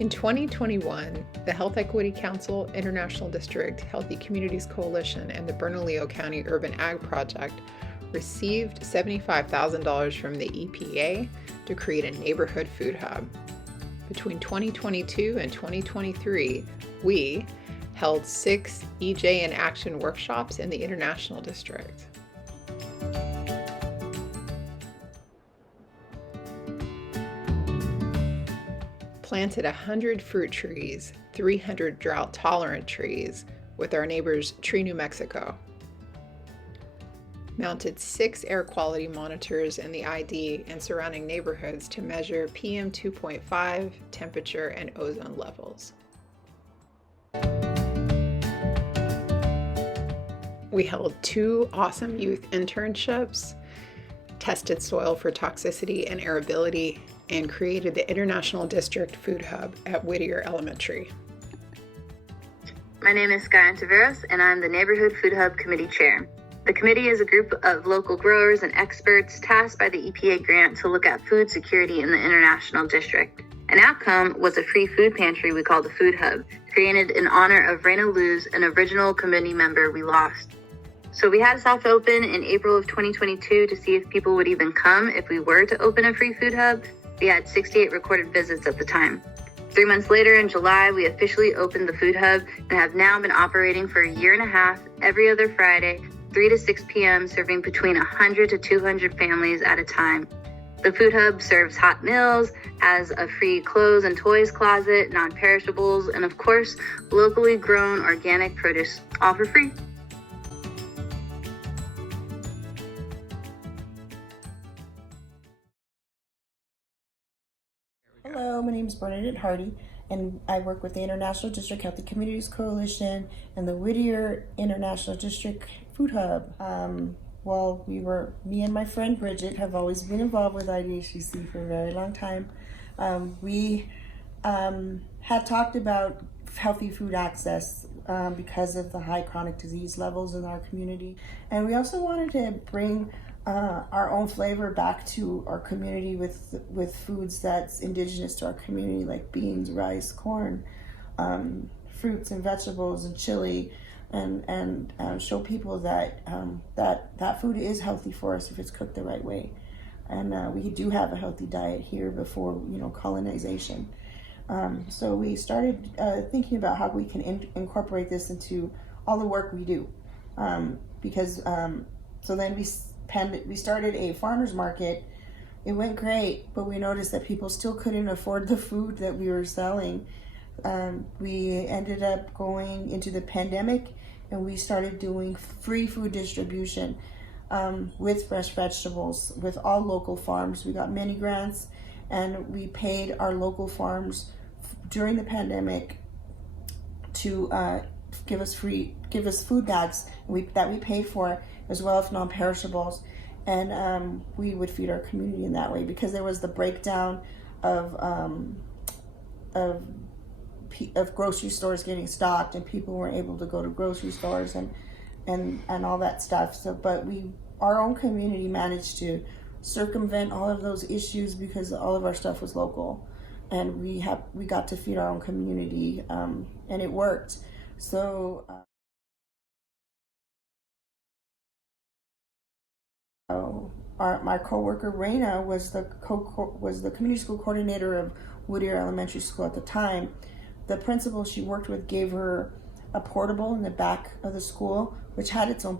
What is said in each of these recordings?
In 2021, the Health Equity Council, International District, Healthy Communities Coalition, and the Bernalillo County Urban Ag Project received $75,000 from the EPA to create a neighborhood food hub. Between 2022 and 2023, we held 6 EJ in Action workshops in the International District. Planted 100 fruit trees, 300 drought-tolerant trees with our neighbors Tree New Mexico. Mounted 6 air quality monitors in the ID and surrounding neighborhoods to measure PM 2.5, temperature, and ozone levels. We held 2 awesome youth internships, tested soil for toxicity and arability, and created the International District Food Hub at Whittier Elementary. My name is Sky Antiveros, and I'm the Neighborhood Food Hub Committee Chair. The committee is a group of local growers and experts tasked by the EPA grant to look at food security in the International District. An outcome was a free food pantry we call the Food Hub, created in honor of Raina Luz, an original committee member we lost. So we had a soft open in April of 2022 to see if people would even come if we were to open a free food hub. We had 68 recorded visits at the time. 3 months later, in July, we officially opened the Food Hub and have now been operating for a year and a half, every other Friday, 3 to 6 p.m., serving between 100 to 200 families at a time. The Food Hub serves hot meals, has a free clothes and toys closet, non-perishables, and of course, locally grown organic produce, all for free. Hello, my name is Bernadette Hardy, and I work with the International District Healthy Communities Coalition and the Whittier International District Food Hub. Me and my friend Bridget have always been involved with IDHCC for a very long time. We had talked about healthy food access because of the high chronic disease levels in our community. And we also wanted to bring our own flavor back to our community with foods that's indigenous to our community, like beans, rice, corn, fruits and vegetables, and chili, and show people that that food is healthy for us if it's cooked the right way. And we do have a healthy diet here before colonization. So we started thinking about how we can incorporate this into all the work we do, so then we started a farmer's market. It went great, but we noticed that people still couldn't afford the food that we were selling. We ended up going into the pandemic, and we started doing free food distribution with fresh vegetables with all local farms. We got many grants, and we paid our local farms during the pandemic to give us food bags that we paid for, as well as non-perishables, and we would feed our community in that way, because there was the breakdown of grocery stores getting stocked, and people weren't able to go to grocery stores and all that stuff. So, but our own community managed to circumvent all of those issues because all of our stuff was local, and we got to feed our own community, and it worked. So. My coworker Raina was the community school coordinator of Whittier Elementary School at the time. The principal she worked with gave her a portable in the back of the school, which had its own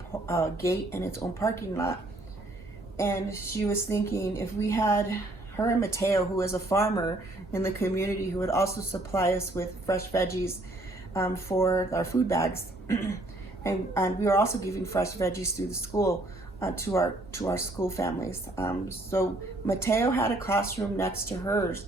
gate and its own parking lot. And she was thinking, if we had her and Mateo, who is a farmer in the community, who would also supply us with fresh veggies for our food bags, and we were also giving fresh veggies through the school. To our school families. So Mateo had a classroom next to hers,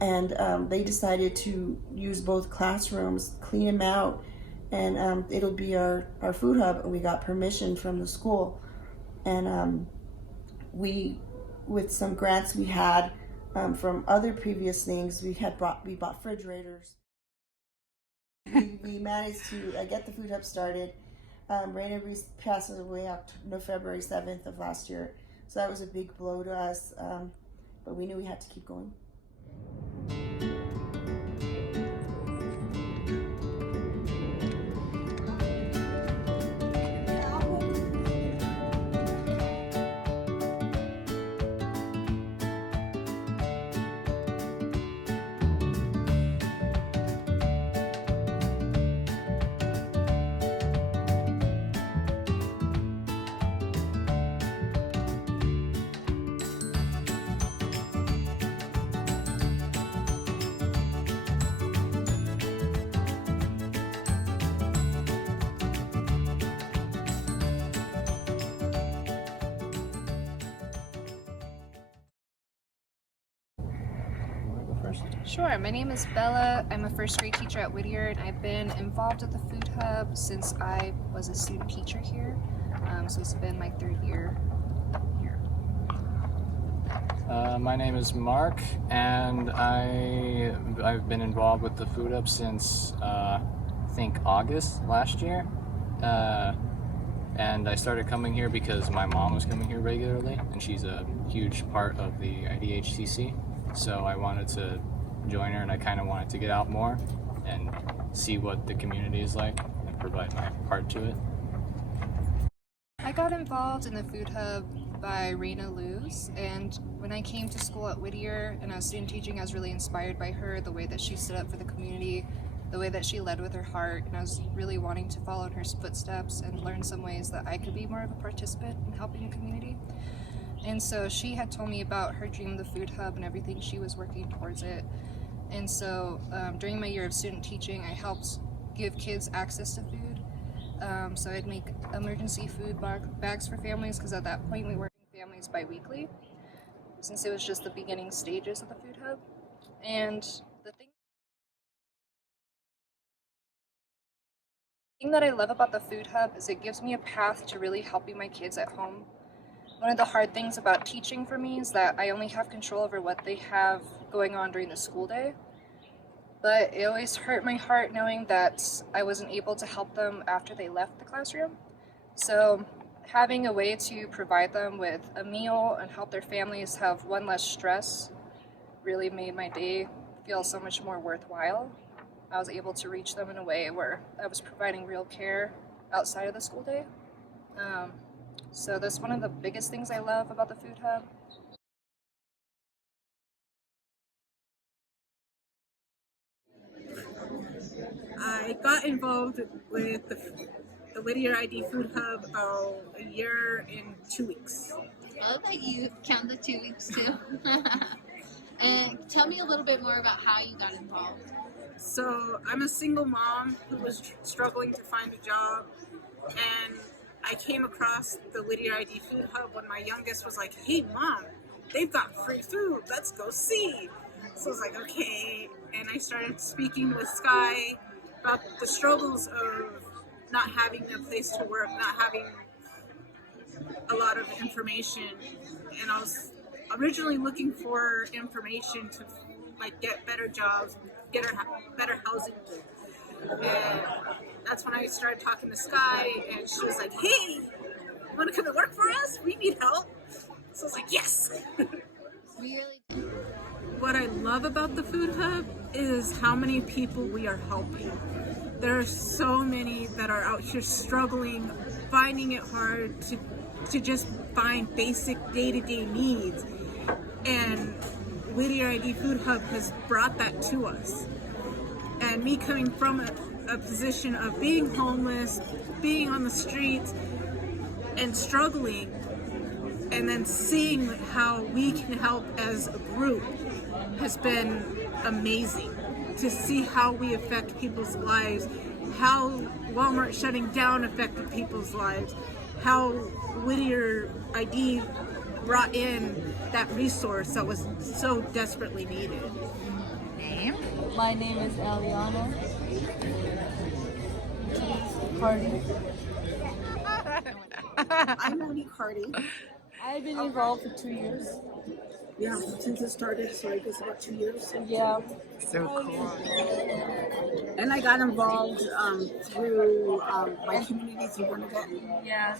and they decided to use both classrooms, clean them out, and it'll be our food hub. And we got permission from the school, and we, with some grants we had from other previous things, we bought refrigerators. we managed to get the food hub started. Raina passed away on February 7th of last year, so that was a big blow to us, but we knew we had to keep going. first? Sure. My name is Bella. I'm a first grade teacher at Whittier, and I've been involved with the Food Hub since I was a student teacher here. So it's been my 3rd year here. My name is Mark, and I've been involved with the Food Hub since I think August last year. And I started coming here because my mom was coming here regularly, and she's a huge part of the IDHCC. So I wanted to join her, and I kind of wanted to get out more and see what the community is like and provide my part to it. I got involved in the Food Hub by Raina Luz, and when I came to school at Whittier and I was student teaching, I was really inspired by her, the way that she stood up for the community, the way that she led with her heart, and I was really wanting to follow in her footsteps and learn some ways that I could be more of a participant in helping the community. And so she had told me about her dream of the Food Hub and everything she was working towards it. And so during my year of student teaching, I helped give kids access to food. So I'd make emergency food bags for families, because at that point we were working families bi-weekly, since it was just the beginning stages of the Food Hub. And the thing that I love about the Food Hub is it gives me a path to really helping my kids at home. One of the hard things about teaching for me is that I only have control over what they have going on during the school day. But it always hurt my heart knowing that I wasn't able to help them after they left the classroom. So having a way to provide them with a meal and help their families have one less stress really made my day feel so much more worthwhile. I was able to reach them in a way where I was providing real care outside of the school day. So that's one of the biggest things I love about the Food Hub. I got involved with the Whittier ID Food Hub about a year and 2 weeks. I love that you count the 2 weeks too. And tell me a little bit more about how you got involved. So I'm a single mom who was struggling to find a job, and I came across the Whittier ID Food Hub when my youngest was like, "Hey mom, they've got free food, let's go see." So I was like, okay, and I started speaking with Sky about the struggles of not having a place to work, not having a lot of information, and I was originally looking for information to like get better jobs, get her better housing, and that's when I started talking to Sky, and she was like, "Hey, want to come and work for us? We need help." So I was like, "Yes." What I love about the Food Hub is how many people we are helping. There are so many that are out here struggling, finding it hard to just find basic day-to-day needs. And Whittier ID Food Hub has brought that to us. And me coming from a position of being homeless, being on the streets, and struggling, and then seeing how we can help as a group has been amazing. To see how we affect people's lives, how Walmart shutting down affected people's lives, how Whittier ID brought in that resource that was so desperately needed. Name? My name is Aliana Hardy. I'm Monique Hardy. I've been involved for 2 years. Yeah, since it started, so I guess about 2 years. Yeah. So cool. And I got involved through my community through Bernadette. Yeah.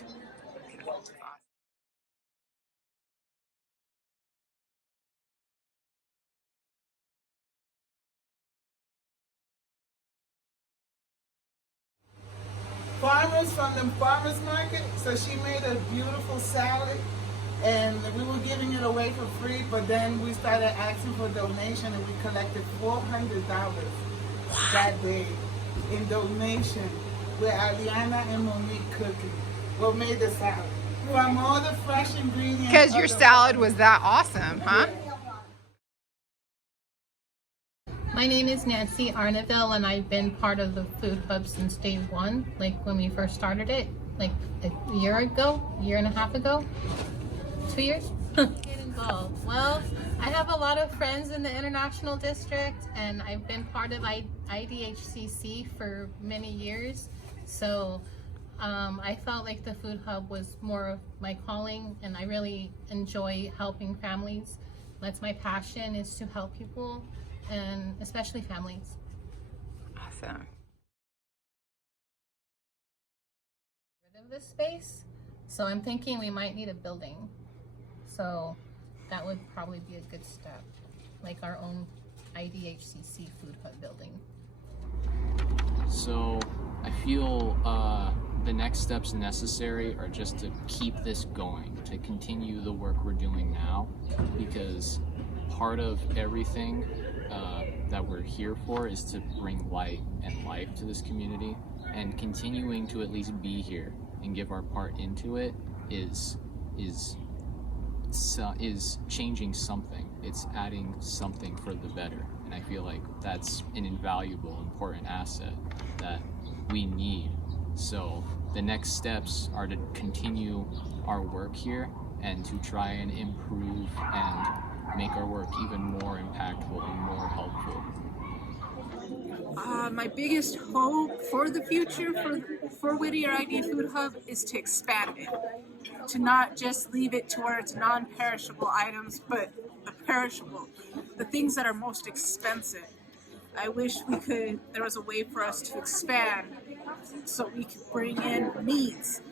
Farmers from the farmers market, so she made a beautiful salad, and we were giving it away for free, but then we started asking for donation, and we collected $400 that day in donation with Aliana and Monique cooking. What made the salad? From all the fresh ingredients. Because your salad was that awesome, huh? My name is Nancy Arneville, and I've been part of the Food Hub since day one, like when we first started it, like a year and a half ago, 2 years. Oh, well, I have a lot of friends in the International District, and I've been part of IDHCC for many years. So I felt like the Food Hub was more of my calling, and I really enjoy helping families. That's my passion, is to help people, and especially families. Awesome. Rid of this space, so I'm thinking we might need a building. So that would probably be a good step, like our own IDHCC Food Hub building. So I feel the next steps necessary are just to keep this going, to continue the work we're doing now, because part of everything that we're here for is to bring light and life to this community, and continuing to at least be here and give our part into it is changing something. It's adding something for the better, and I feel like that's an invaluable, important asset that we need. So the next steps are to continue our work here and to try and improve and make our work even more impactful and more helpful. My biggest hope for the future for Whittier ID Food Hub is to expand it, to not just leave it to where it's non-perishable items, but the perishable, the things that are most expensive. I wish there was a way for us to expand so we could bring in meats,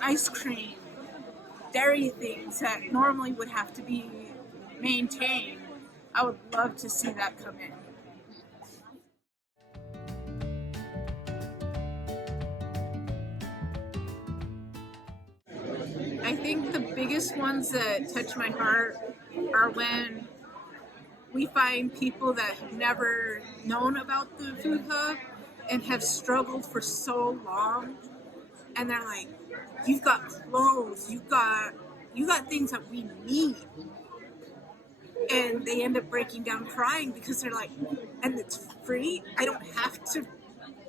ice cream, dairy things that normally would have to be maintained. I would love to see that come in. I think the biggest ones that touch my heart are when we find people that have never known about the Food Hub and have struggled for so long, and they're like, you've got clothes, you got things that we need, and they end up breaking down crying because they're like, and it's free, I don't have to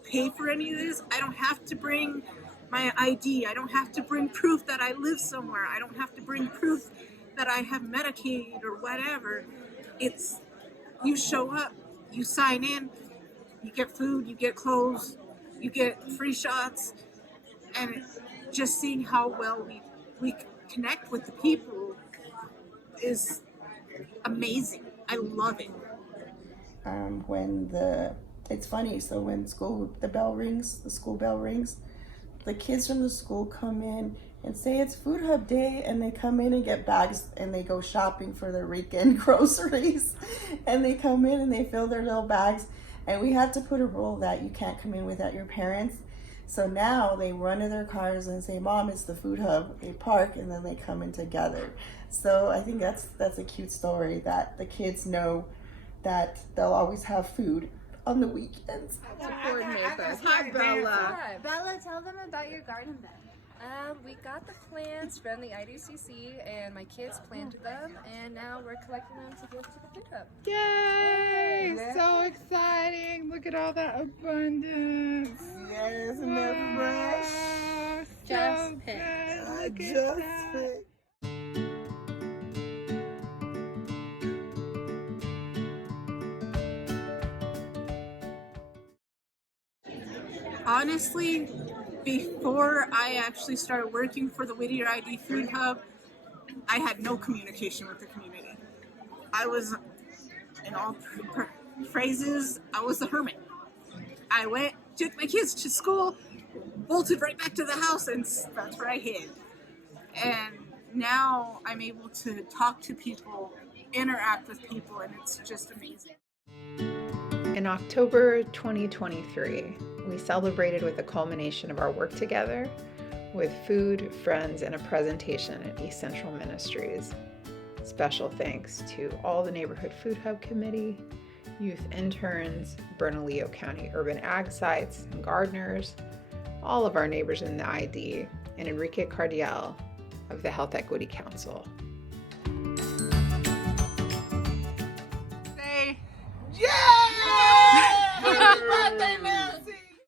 pay for any of this, I don't have to bring my ID, I don't have to bring proof that I live somewhere, I don't have to bring proof that I have Medicaid or whatever. It's, you show up, you sign in, you get food, you get clothes, you get free shots, and just seeing how well we connect with the people is amazing. I love it. It's funny, so when the school bell rings, the kids from the school come in and say it's Food Hub Day, and they come in and get bags and they go shopping for their weekend groceries, and they come in and they fill their little bags, and we had to put a rule that you can't come in without your parents. So now they run to their cars and say, Mom, it's the Food Hub. They park and then they come in together. So I think that's a cute story, that the kids know that they'll always have food on the weekends. Support neighbors. Hi, Bella. Bella, tell them about your garden bed. We got the plants from the IDHCC, and my kids planted them, and now we're collecting them to give to the Food Hub. Yay! So exciting! Look at all that abundance. Yes, and Wow, Just so picked. good. Look at that. Honestly, before I actually started working for the Whittier ID Food Hub, I had no communication with the community. I was, in all phrases, I was the hermit. I went, took my kids to school, bolted right back to the house, and that's where I hid. And now I'm able to talk to people, interact with people, and it's just amazing. In October 2023, we celebrated with the culmination of our work together with food, friends, and a presentation at East Central Ministries. Special thanks to all the Neighborhood Food Hub Committee, youth interns, Bernalillo County urban ag sites and gardeners, all of our neighbors in the ID, and Enrique Cardiel of the Health Equity Council. Say, yeah!